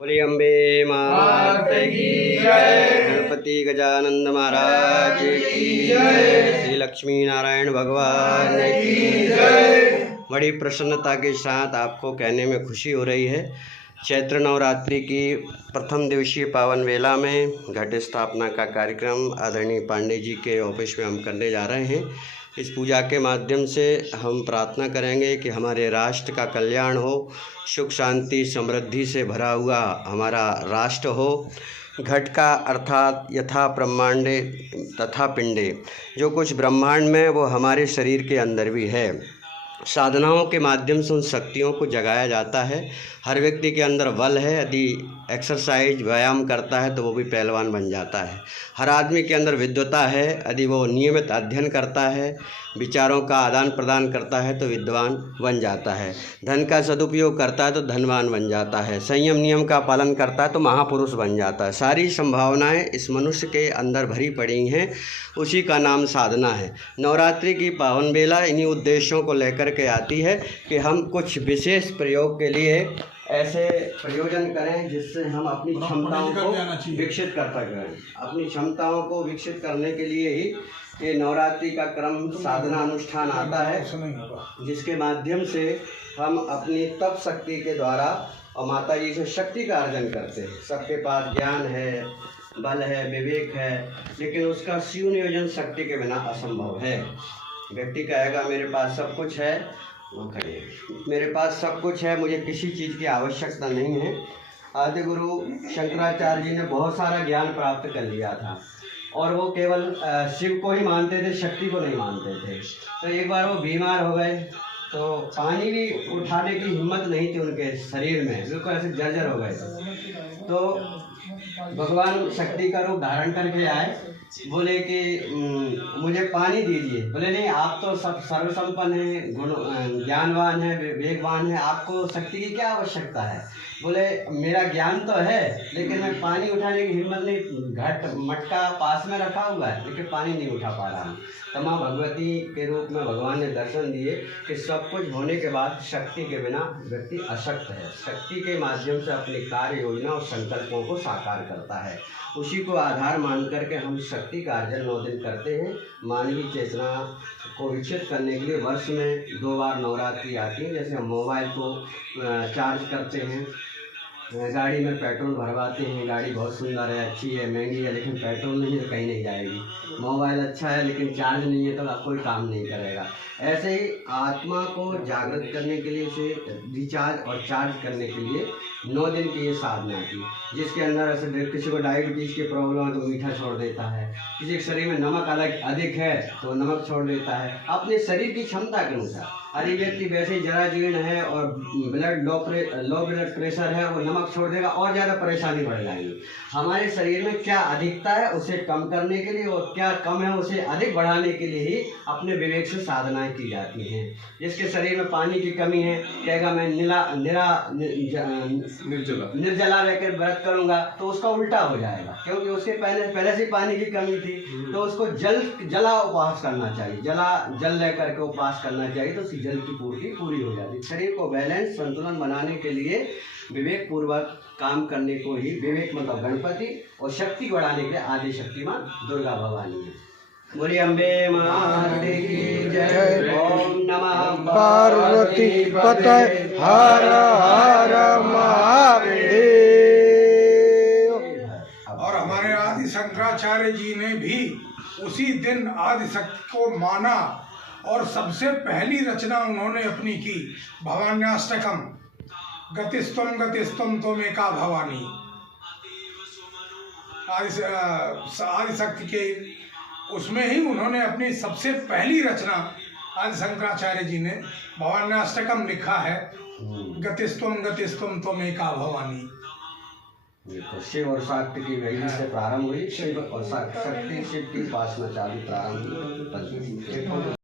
बोली अम्बे मात की जय। गणपति गजानंद महाराज की जय। श्री लक्ष्मी नारायण भगवान की जय। बड़ी प्रसन्नता के साथ आपको कहने में खुशी हो रही है, चैत्र नवरात्रि की प्रथम दिवसीय पावन वेला में घट स्थापना का कार्यक्रम आदरणीय पांडे जी के ऑफिस में हम करने जा रहे हैं। इस पूजा के माध्यम से हम प्रार्थना करेंगे कि हमारे राष्ट्र का कल्याण हो, सुख शांति समृद्धि से भरा हुआ हमारा राष्ट्र हो। घट का अर्थात यथा ब्रह्मांडे तथा पिंडे, जो कुछ ब्रह्मांड में वो हमारे शरीर के अंदर भी है। साधनाओं के माध्यम से उन शक्तियों को जगाया जाता है। हर व्यक्ति के अंदर बल है, यदि एक्सरसाइज व्यायाम करता है तो वो भी पहलवान बन जाता है। हर आदमी के अंदर विद्वता है, यदि वो नियमित अध्ययन करता है, विचारों का आदान प्रदान करता है तो विद्वान बन जाता है। धन का सदुपयोग करता है तो धनवान बन जाता है। संयम नियम का पालन करता है तो महापुरुष बन जाता है। सारी संभावनाएं इस मनुष्य के अंदर भरी पड़ी हैं, उसी का नाम साधना है। नवरात्रि की पावन बेला इन्हीं उद्देश्यों को लेकर के आती है कि हम कुछ विशेष प्रयोग के लिए ऐसे प्रयोजन करें जिससे हम अपनी क्षमताओं को विकसित कर सकें। अपनी क्षमताओं को विकसित करने के लिए ही ये नवरात्रि का क्रम साधना अनुष्ठान आता है, जिसके माध्यम से हम अपनी तप शक्ति के द्वारा और माता जी से शक्ति का अर्जन करते हैं। सबके पास ज्ञान है, बल है, विवेक है, लेकिन उसका सुनियोजन शक्ति के बिना असंभव है। व्यक्ति कहेगा मेरे पास सब कुछ है, वो खड़े मेरे पास सब कुछ है, मुझे किसी चीज़ की आवश्यकता नहीं है। आदि गुरु शंकराचार्य जी ने बहुत सारा ज्ञान प्राप्त कर लिया था और वो केवल शिव को ही मानते थे, शक्ति को नहीं मानते थे। तो एक बार वो बीमार हो गए तो पानी भी उठाने की हिम्मत नहीं थी उनके शरीर में, बिल्कुल ऐसे जर्जर हो गए थे। तो भगवान शक्ति का रूप धारण करके आए, बोले कि मुझे पानी दीजिए। बोले नहीं, आप तो सब सर्वसंपन्न हैं, गुण ज्ञानवान हैं, विवेकवान हैं, आपको शक्ति की क्या आवश्यकता है। बोले मेरा ज्ञान तो है लेकिन मैं पानी उठाने की हिम्मत नहीं, घट मटका पास में रखा हुआ है लेकिन पानी नहीं उठा पा रहा हूँ। तो माँ भगवती के रूप में भगवान ने दर्शन दिए कि सब कुछ होने के बाद शक्ति के बिना व्यक्ति अशक्त है। शक्ति के माध्यम से अपनी कार्य योजना और संकल्पों को साकार करता है। उसी को आधार मान करके हम शक्ति का अर्जन 9 दिन करते हैं। मानवीय चेतना को विकसित करने के लिए वर्ष में 2 बार नवरात्रि आती है। जैसे हम मोबाइल को चार्ज करते हैं, गाड़ी में पेट्रोल भरवाते हैं, गाड़ी बहुत सुंदर है, अच्छी है, महंगी है, लेकिन पेट्रोल नहीं है कहीं नहीं जाएगी। मोबाइल अच्छा है लेकिन चार्ज नहीं है तो कोई काम नहीं करेगा। ऐसे ही आत्मा को जागृत करने के लिए, उसे रिचार्ज और चार्ज करने के लिए 9 दिन की ये साधना थी, जिसके अंदर ऐसे किसी को डायबिटीज़ की प्रॉब्लम है तो मीठा छोड़ देता है, किसी के शरीर में नमक अधिक है तो नमक छोड़ देता है, अपने शरीर की क्षमता के अनुसार। अरे व्यक्ति वैसे ही जरा जीर्ण है और लो ब्लड प्रेशर है, वो नमक छोड़ देगा और ज़्यादा परेशानी बढ़ जाएगी। हमारे शरीर में क्या अधिकता है उसे कम करने के लिए और क्या कम है उसे अधिक बढ़ाने के लिए ही अपने विवेक से साधनाएं की जाती हैं। जिसके शरीर में पानी की कमी है, कहेगा मैं निर्जला रहकर व्रत करूँगा, तो उसका उल्टा हो जाएगा, क्योंकि उसके पहले से पानी की कमी थी। तो उसको जला उपवास करना चाहिए, जल ले करके उपवास करना चाहिए, तो उसकी जल की पूर्ति पूरी हो जाती है। शरीर को बैलेंस संतुलन बनाने के लिए विवेक पूर्वक काम करने को ही विवेक मतलब गणपति और शक्ति बढ़ाने के लिए आदि शक्तिमान दुर्गा भवानी है। बोली अम्बे मात की जय। ओम नमः पार्वती पतये हर हर महादेव। और हमारे आदि शंकराचार्य जी ने भी उसी दिन आदि शक्ति को माना और सबसे पहली रचना उन्होंने अपनी की भवान्याष्टकम, गतिस्तम त्वमेका भवानी। आदि शक्ति के उसमें ही उन्होंने अपनी सबसे पहली रचना आदि शंकराचार्य जी ने भवान्याष्टकम लिखा है, गतिस्तम त्वमेका भवानी। शिव और शक्ति की वही से प्रारंभ हुई, शिव और शक्ति, शिव की उपासना चालू प्रारंभ हुई।